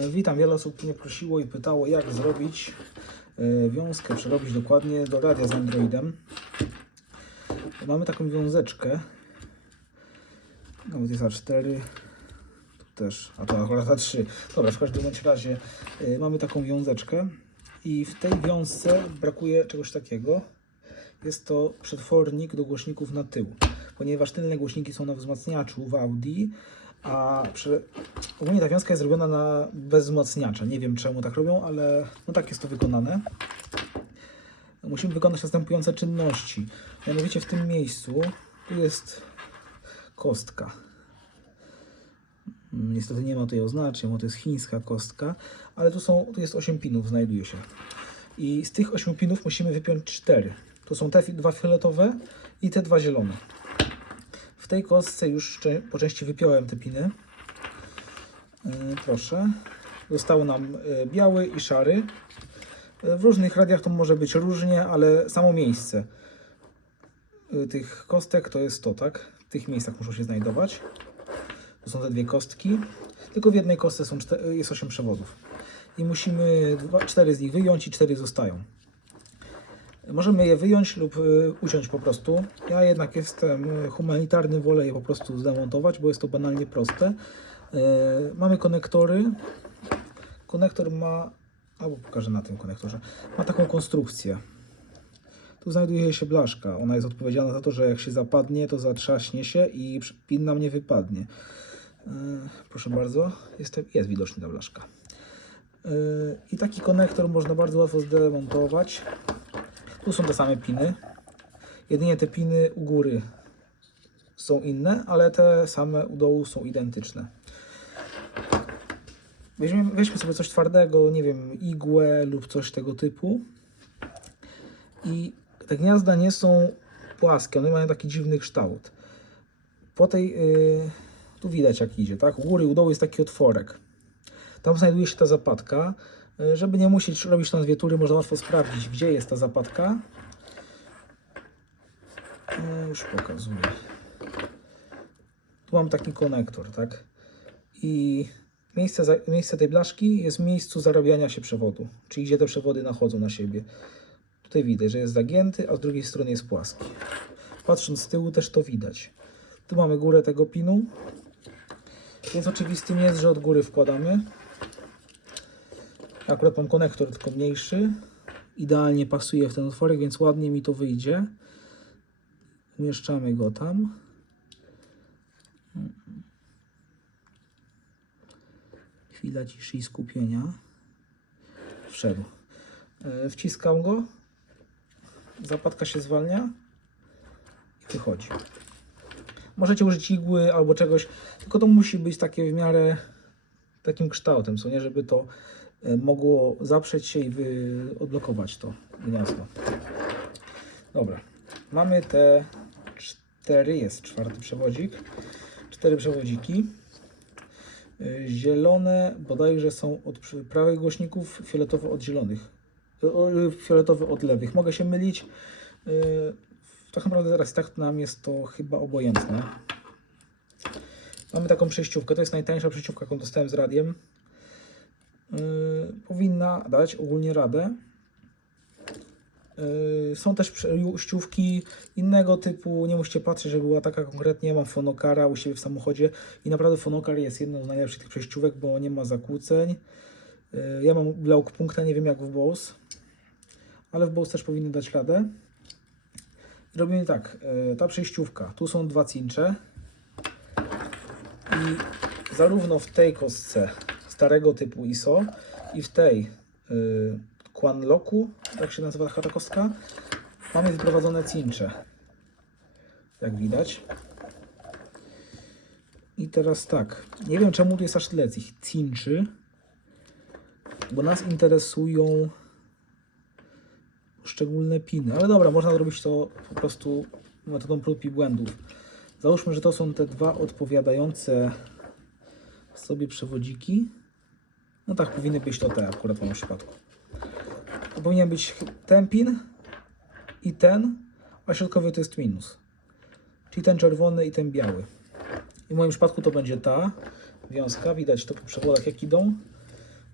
E, Witam, wiele osób mnie prosiło i pytało, jak zrobić e, wiązkę, przerobić dokładnie do radia z Androidem. Mamy taką wiązeczkę. Nawet jest A4. Tu też, a to akurat A3. Dobra, w każdym razie e, mamy taką wiązeczkę i w tej wiązce brakuje czegoś takiego. Jest to przetwornik do głośników na tył, ponieważ tylne głośniki są na wzmacniaczu w Audi, a prze... ogólnie ta wiązka jest zrobiona na bez. Nie wiem czemu tak robią, ale no tak jest to wykonane. Musimy wykonać następujące czynności. Mianowicie w tym miejscu tu jest kostka. Mm, Niestety nie ma tutaj oznaczeń, bo to jest chińska kostka, ale tu, są, tu jest 8 pinów, znajduje się. I z tych 8 pinów musimy wypiąć 4. To są te dwa fioletowe i te dwa zielone. W tej kostce już po części wypiąłem te piny. Yy, proszę. Został nam yy, biały i szary. Yy, W różnych radiach to może być różnie, ale samo miejsce tych kostek to jest to, tak? W tych miejscach muszą się znajdować. To są te dwie kostki. Tylko w jednej kostce są jest 8 przewodów. I musimy dwa, cztery z nich wyjąć i cztery zostają. Możemy je wyjąć lub y, uciąć po prostu. Ja jednak jestem humanitarny, wolę je po prostu zdemontować, bo jest to banalnie proste. Y, Mamy konektory. Konektor ma, albo pokażę na tym konektorze, ma taką konstrukcję. Tu znajduje się blaszka. Ona jest odpowiedzialna za to, że jak się zapadnie, to zatrzaśnie się i pin nam nie wypadnie. Y, Proszę bardzo, jest, jest widoczna ta blaszka. I taki konektor można bardzo łatwo zdemontować. Tu są te same piny. Jedynie te piny u góry są inne, ale te same u dołu są identyczne. Weźmy, weźmy sobie coś twardego, nie wiem, igłę lub coś tego typu. I te gniazda nie są płaskie, one mają taki dziwny kształt. Po tej, yy, tu widać jak idzie, tak? U góry, u dołu jest taki otworek. Tam znajduje się ta zapadka. Y, Żeby nie musieć robić tam dwie tury, można łatwo sprawdzić, gdzie jest ta zapadka. Y, Już pokazuję. Tu mam taki konektor, tak? I miejsce, za, miejsce tej blaszki jest w miejscu zarabiania się przewodu, czyli gdzie te przewody nachodzą na siebie. Tutaj widać, że jest zagięty, a z drugiej strony jest płaski. Patrząc z tyłu też to widać. Tu mamy górę tego pinu. Więc oczywistym jest, że od góry wkładamy. Akurat mam konektor tylko mniejszy. Idealnie pasuje w ten otworek, więc ładnie mi to wyjdzie. Umieszczamy go tam. Chwila ciszy i skupienia. Wszedł. E, Wciskam go. Zapadka się zwalnia i wychodzi. Możecie użyć igły albo czegoś, tylko to musi być takie w miarę takim kształtem, co nie, żeby to mogło zaprzeć się i odblokować to gniazdo. Dobra, mamy te cztery, jest czwarty przewodzik, cztery przewodziki. E, Zielone bodajże są od prawych głośników, fioletowe od zielonych, e, e, fioletowe od lewych. Mogę się mylić. E, Tak naprawdę teraz tak nam jest to chyba obojętne. Mamy taką przejściówkę. To jest najtańsza przejściówka, jaką dostałem z radiem. Yy, powinna dać ogólnie radę. Yy, są też przejściówki innego typu. Nie musicie patrzeć, że była taka konkretnie. Mam fonokara u siebie w samochodzie i naprawdę fonokar jest jedną z najlepszych tych przejściówek, bo nie ma zakłóceń. Yy, ja mam block punkta, nie wiem jak w Bose, ale w Bose też powinny dać radę. Robimy tak, ta przejściówka, tu są dwa cincze, i zarówno w tej kostce starego typu ISO i w tej y, Quanlocku, tak się nazywa ta kostka, mamy wyprowadzone cincze. Jak widać. I teraz tak, nie wiem czemu tu jest aż tyle tych cinczy, bo nas interesują poszczególne piny. Ale dobra, można zrobić to po prostu metodą prób i błędów. Załóżmy, że to są te dwa odpowiadające sobie przewodziki. No tak, powinny być to te akurat w moim przypadku. To powinien być ten pin i ten, a środkowy to jest minus. Czyli ten czerwony i ten biały. I w moim przypadku to będzie ta wiązka. Widać to po przewodach jak idą.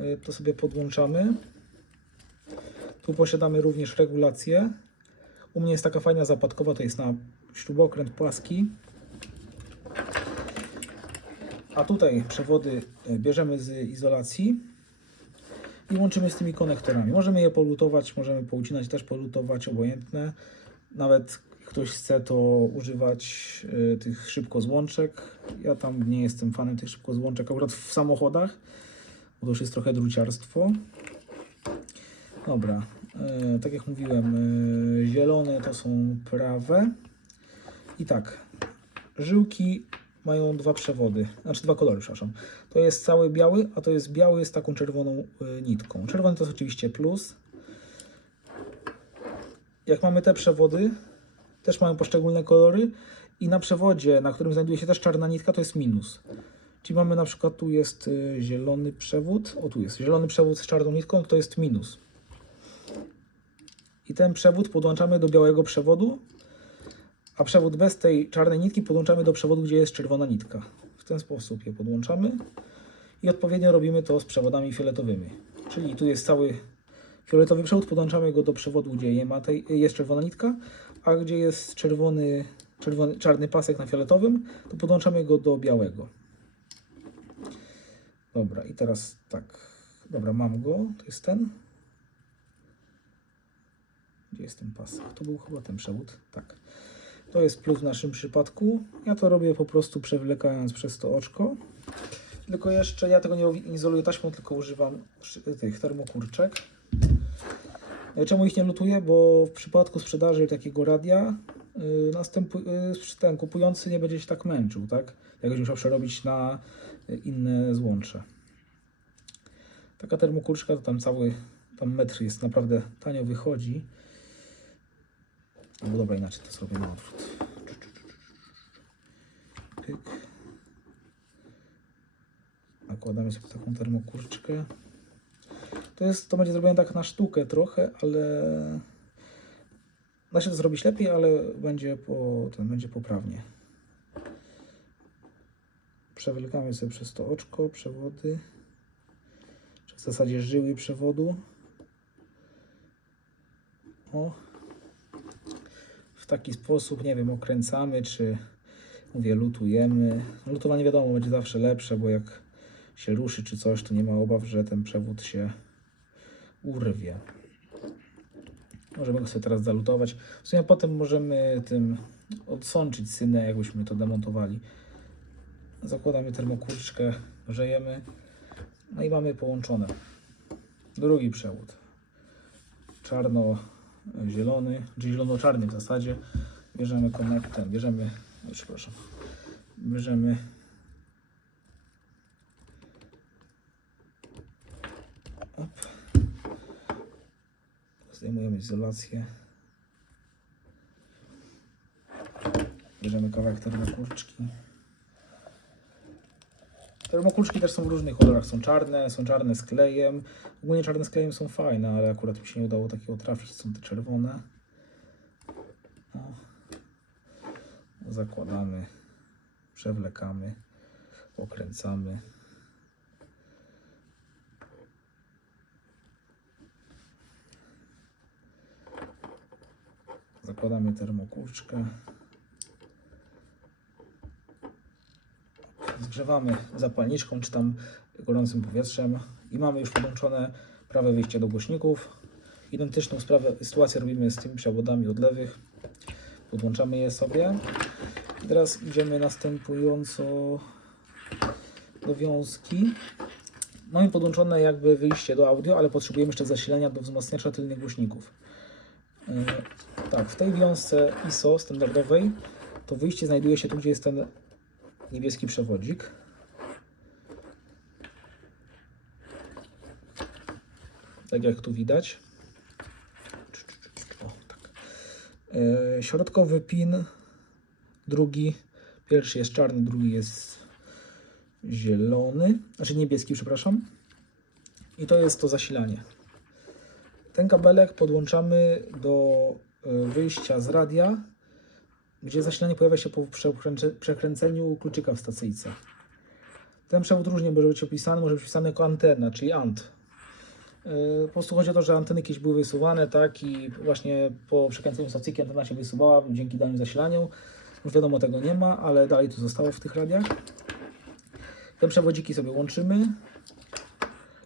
y, to sobie podłączamy. Tu posiadamy również regulację. U mnie jest taka fajna zapadkowa, to jest na śrubokręt płaski. A tutaj przewody y, bierzemy z izolacji i łączymy z tymi konektorami. Możemy je polutować, możemy poucinać, też polutować, obojętne. Nawet ktoś chce to używać y, tych szybkozłączek. Ja tam nie jestem fanem tych szybkozłączek, akurat w samochodach, bo to już jest trochę druciarstwo. Dobra, y, tak jak mówiłem, y, zielone to są prawe. I tak, żyłki mają dwa przewody, znaczy dwa kolory, przepraszam. To jest cały biały, a to jest biały z taką czerwoną y, nitką. Czerwony to jest oczywiście plus. Jak mamy te przewody, też mają poszczególne kolory i na przewodzie, na którym znajduje się też czarna nitka, to jest minus. Czyli mamy na przykład tu jest y, zielony przewód, o tu jest zielony przewód z czarną nitką, to jest minus. I ten przewód podłączamy do białego przewodu, a przewód bez tej czarnej nitki podłączamy do przewodu, gdzie jest czerwona nitka. W ten sposób je podłączamy i odpowiednio robimy to z przewodami fioletowymi. Czyli tu jest cały fioletowy przewód, podłączamy go do przewodu, gdzie je ma tej, jest czerwona nitka, a gdzie jest czerwony, czerwony, czarny pasek na fioletowym, to podłączamy go do białego. Dobra, i teraz tak. Dobra, mam go. To jest ten. Gdzie jest ten pasek? To był chyba ten przewód. Tak. To jest plus w naszym przypadku. Ja to robię po prostu przewlekając przez to oczko. Tylko jeszcze ja tego nie izoluję taśmą, tylko używam tych termokurczek. E, Czemu ich nie lutuję? Bo w przypadku sprzedaży takiego radia następu, yy, ten kupujący nie będzie się tak męczył, tak? Jak musiał przerobić na y, inne złącze. Taka termokurczka to tam cały tam metr jest naprawdę tanio wychodzi. No dobra, inaczej to zrobię na odwrót. Pyk. Nakładamy sobie taką termokurczkę. To jest, to będzie zrobione tak na sztukę trochę, ale da się to zrobić lepiej, ale będzie po, ten będzie poprawnie. Przewlekamy sobie przez to oczko, przewody, czy w zasadzie żyły przewodu. O. Taki sposób, nie wiem, okręcamy, czy mówię, lutujemy. Lutowanie wiadomo, będzie zawsze lepsze, bo jak się ruszy czy coś, to nie ma obaw, że ten przewód się urwie. Możemy go sobie teraz zalutować. W sumie potem możemy tym odsączyć synę, jakbyśmy to demontowali. Zakładamy termokurczkę, grzejemy. No i mamy połączone. Drugi przewód. Czarno-zielony, czy zielono-czarny w zasadzie. Bierzemy konektem, bierzemy, o, przepraszam, bierzemy Op. Zdejmujemy izolację. Bierzemy kawałek termokurczki. Termokurczki też są w różnych kolorach. Są czarne, są czarne z klejem. Ogólnie czarne z klejem są fajne, ale akurat mi się nie udało takiego trafić. Są te czerwone. O. Zakładamy, przewlekamy, okręcamy. Zakładamy termokurczkę. Zgrzewamy zapalniczką czy tam gorącym powietrzem i mamy już podłączone prawe wyjście do głośników. Identyczną sprawę, sytuację robimy z tymi przewodami odlewych. Podłączamy je sobie. I teraz idziemy następująco do wiązki. Mamy podłączone jakby wyjście do audio, ale potrzebujemy jeszcze zasilania do wzmacniacza tylnych głośników. Yy, tak, w tej wiązce ISO standardowej to wyjście znajduje się tu, gdzie jest ten niebieski przewodzik. Tak jak tu widać. O, tak. E, środkowy pin, drugi, pierwszy jest czarny, drugi jest zielony, znaczy niebieski, przepraszam. I to jest to zasilanie. Ten kabelek podłączamy do e, wyjścia z radia, gdzie zasilanie pojawia się po przekręce- przekręceniu kluczyka w stacyjce. Ten przewód różnie może być opisany, może być opisany jako antena, czyli ant. Yy, Po prostu chodzi o to, że anteny kiedyś były wysuwane, tak, i właśnie po przekręceniu stacyjki antena się wysuwała dzięki danym zasilaniu. Już wiadomo, tego nie ma, ale dalej to zostało w tych radiach. Te przewodziki sobie łączymy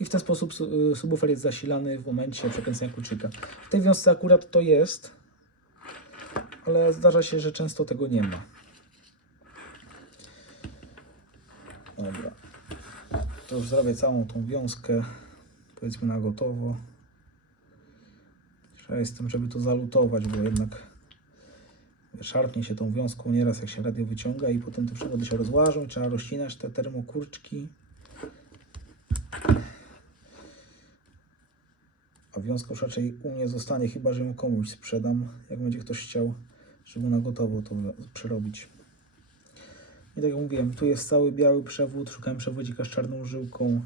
i w ten sposób y, subwoofer jest zasilany w momencie przekręcenia kluczyka. W tej wiązce akurat to jest, ale zdarza się, że często tego nie ma. Dobra. To już zrobię całą tą wiązkę, powiedzmy na gotowo. Trzeba jestem, żeby to zalutować, bo jednak szarpnie się tą wiązką nieraz jak się radio wyciąga i potem te przewody się rozłażą trzeba rozcinać te termokurczki. A wiązka już raczej u mnie zostanie, chyba że ją komuś sprzedam, jak będzie ktoś chciał, żeby na gotowo to przerobić. I tak jak mówiłem, tu jest cały biały przewód, szukałem przewodzika z czarną żyłką.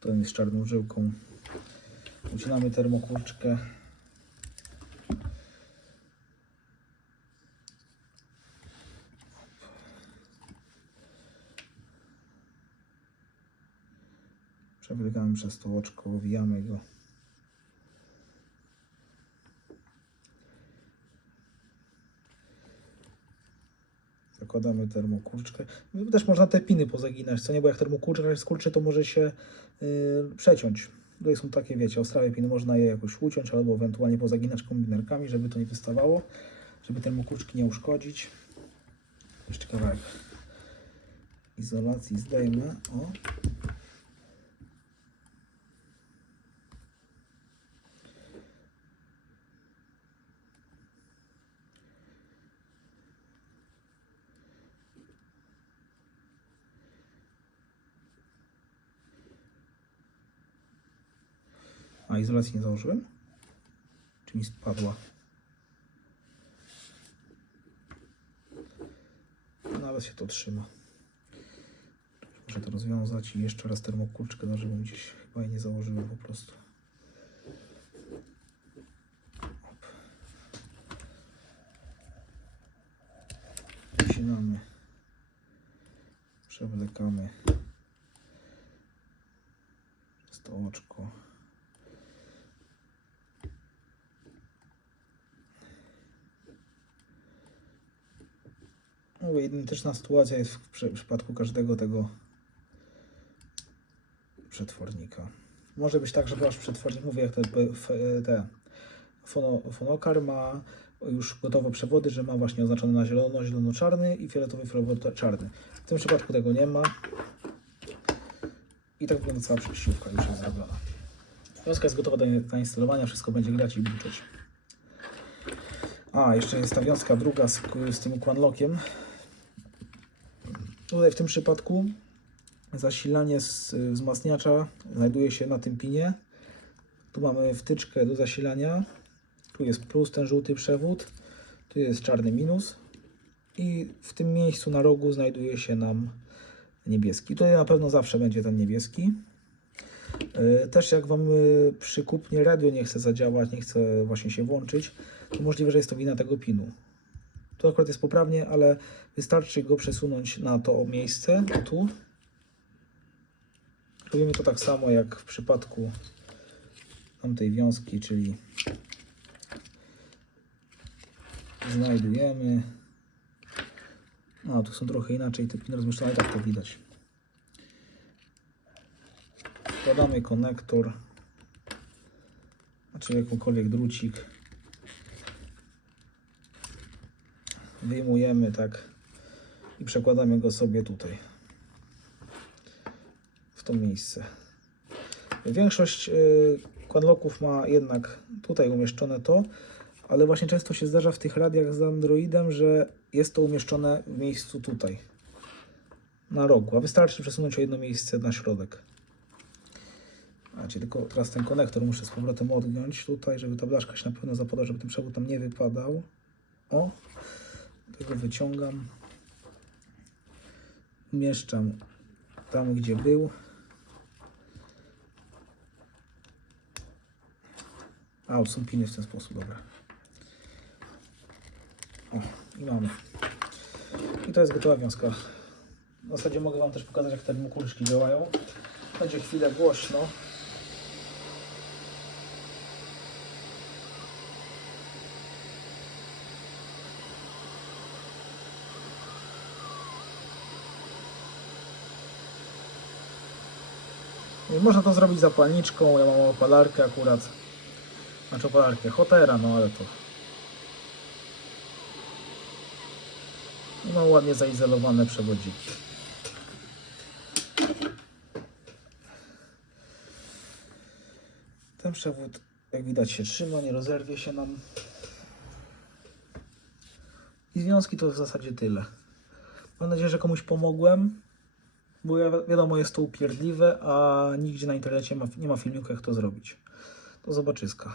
Ten jest z czarną żyłką. Ucinamy termokurczkę. Przewlekamy przez to oczko, owijamy go. Zakładamy termokurczkę. Też można te piny pozaginać, co nie, bo jak termokurczka się skurczy, to może się yy, przeciąć. Tutaj są takie, wiecie, ostrawe piny, można je jakoś uciąć albo ewentualnie pozaginać kombinerkami, żeby to nie wystawało, żeby termokurczki nie uszkodzić. Jeszcze kawałek izolacji zdejmę. O. A izolacji nie założyłem? Czy mi spadła? Nawet się to trzyma. Muszę to rozwiązać i jeszcze raz termokurczkę na żebym gdzieś chyba jej nie założyłem po prostu. Op. Wcinamy. Przewlekamy. Przez to oczko. No, identyczna sytuacja jest w przy- w przypadku każdego tego przetwornika. Może być tak, że wasz przetwornik, mówię jak te, f- te fono, fonokar ma już gotowe przewody, że ma właśnie oznaczone na zielono, zielono-czarny i fioletowy, fioletowo-czarny. W tym przypadku tego nie ma. I tak wygląda cała przejściówka, już jest zrobiona. Wiązka jest gotowa do zainstalowania, wszystko będzie grać i buczeć. A, jeszcze jest ta wiązka druga z, z tym quanlockiem. Tutaj w tym przypadku zasilanie z wzmacniacza znajduje się na tym pinie. Tu mamy wtyczkę do zasilania. Tu jest plus ten żółty przewód. Tu jest czarny minus. I w tym miejscu na rogu znajduje się nam niebieski. Tutaj na pewno zawsze będzie ten niebieski. Yy, Też jak Wam yy, przykupnie radio nie chce zadziałać, nie chce właśnie się włączyć, to możliwe, że jest to wina tego pinu. Tu akurat jest poprawnie, ale wystarczy go przesunąć na to miejsce, tu. Robimy to tak samo jak w przypadku tamtej wiązki, czyli znajdujemy. No, tu są trochę inaczej te piny rozmieszczone, tak to widać. Wkładamy konektor, znaczy jakąkolwiek drucik. Wyjmujemy tak i przekładamy go sobie tutaj w to miejsce. Większość y, quadlocków ma jednak tutaj umieszczone to, ale właśnie często się zdarza w tych radiach z Androidem, że jest to umieszczone w miejscu tutaj, na rogu, a wystarczy przesunąć o jedno miejsce na środek. A, czyli tylko teraz ten konektor muszę z powrotem odgiąć tutaj, żeby ta blaszka się na pewno zapadła, żeby ten przewód tam nie wypadał. O, tego wyciągam. Umieszczam tam, gdzie był. A, są piny w ten sposób, dobra. O, i mamy. I to jest gotowa wiązka W zasadzie mogę Wam też pokazać, jak termokuleczki działają. Będzie chwilę głośno. Można to zrobić zapalniczką. Ja mam opalarkę akurat. Znaczy opalarkę hotera, no ale to. I mam ładnie zaizolowane przewodziki. Ten przewód, jak widać, się trzyma, nie rozerwie się nam. I związki to w zasadzie tyle. Mam nadzieję, że komuś pomogłem, bo wiadomo, jest to upierdliwe, a nigdzie na internecie ma, nie ma filmiku, jak to zrobić. Do zobaczyska.